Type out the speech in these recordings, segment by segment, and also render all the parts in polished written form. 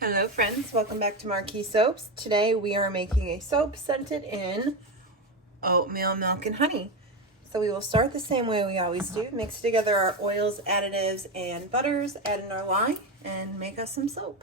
Hello friends, welcome back to Marquee Soaps. Today we are making a soap scented in oatmeal, milk, and honey. So we will start the same way we always do. Mix together our oils, additives, and butters, add in our lye, and make us some soap.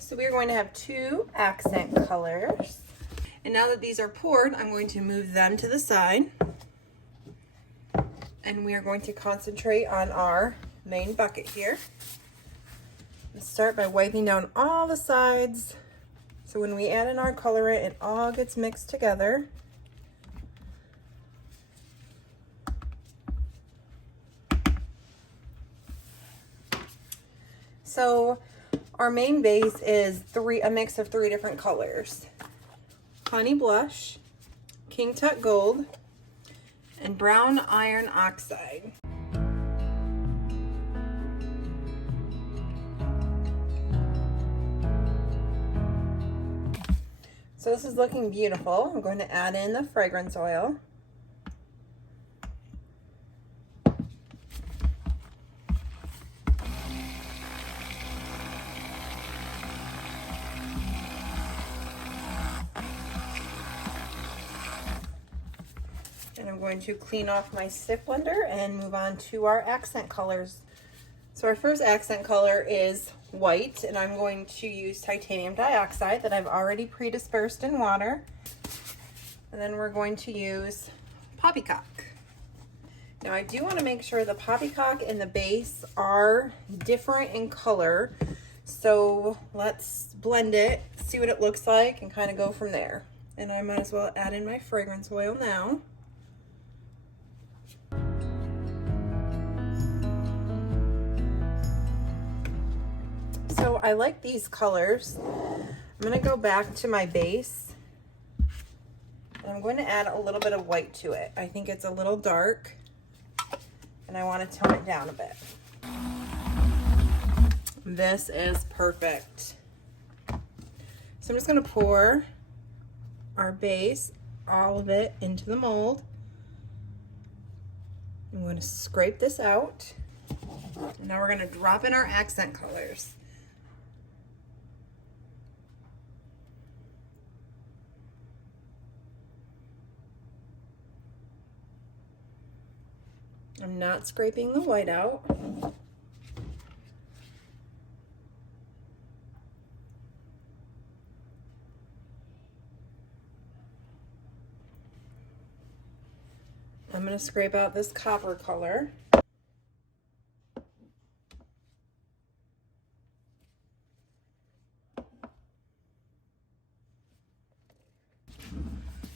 So we're going to have two accent colors. And now that these are poured, I'm going to move them to the side. And we are going to concentrate on our main bucket here. Let's start by wiping down all the sides. So when we add in our colorant, it all gets mixed together. So our main base is a mix of three different colors: Honey Blush, King Tut Gold, and Brown Iron Oxide. So this is looking beautiful. I'm going to add in the fragrance oil. And I'm going to clean off my stick blender and move on to our accent colors. So our first accent color is white, and I'm going to use titanium dioxide that I've already pre-dispersed in water. And then we're going to use poppycock. Now I do want to make sure the poppycock and the base are different in color. So let's blend it, see what it looks like, and kind of go from there. And I might as well add in my fragrance oil now. So I like these colors. I'm going to go back to my base, and I'm going to add a little bit of white to it. I think it's a little dark, and I want to tone it down a bit. This is perfect. So I'm just going to pour our base, all of it, into the mold. I'm going to scrape this out. And now we're going to drop in our accent colors. I'm not scraping the white out. I'm going to scrape out this copper color.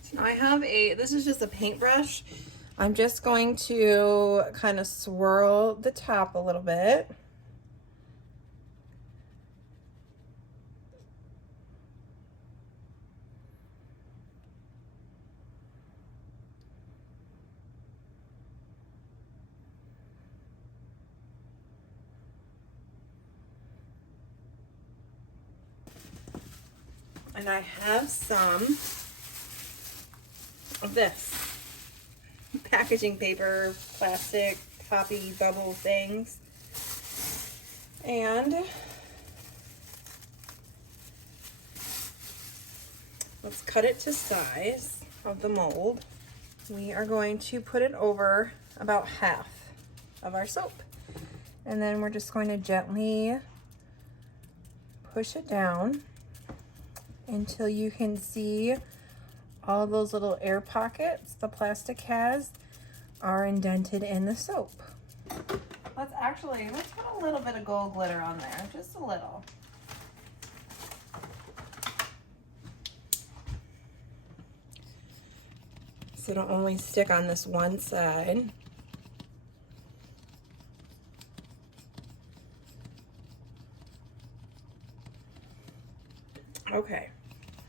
So I have this is just a paintbrush. I'm just going to kind of swirl the top a little bit. And I have some of this packaging paper, plastic, poppy bubble things. And let's cut it to size of the mold. We are going to put it over about half of our soap. And then we're just going to gently push it down until you can see all those little air pockets the plastic has are indented in the soap. Let's put a little bit of gold glitter on there, just a little. So it'll only stick on this one side. Okay,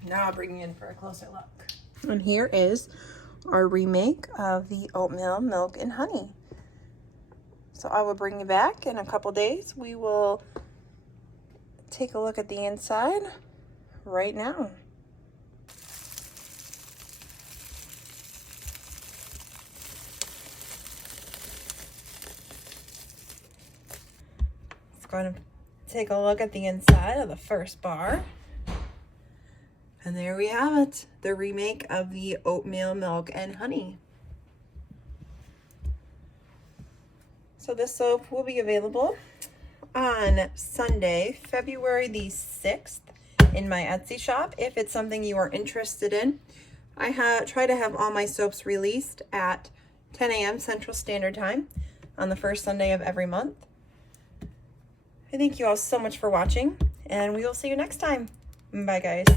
now I'll bring you in for a closer look. And here is our remake of the oatmeal, milk, and honey. So I will bring you back in a couple days. We will take a look at the inside right now. Let's go ahead and take a look at the inside of the first bar. And there we have it, the remake of the oatmeal, milk, and honey. So this soap will be available on Sunday, February the 6th in my Etsy shop. If it's something you are interested in, I try to have all my soaps released at 10 a.m. Central Standard Time on the first Sunday of every month. I thank you all so much for watching, and we will see you next time. Bye, guys.